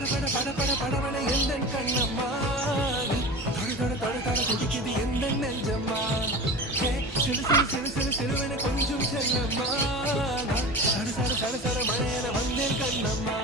படபட எந்தன் கண்ணம்மா நீ தொட துடிக்குது எந்தன் நெஞ்சம்மா சிலுவென கொஞ்சம் செல்லம்மா நான் சட மழையென வந்தேன் கண்ணம்மா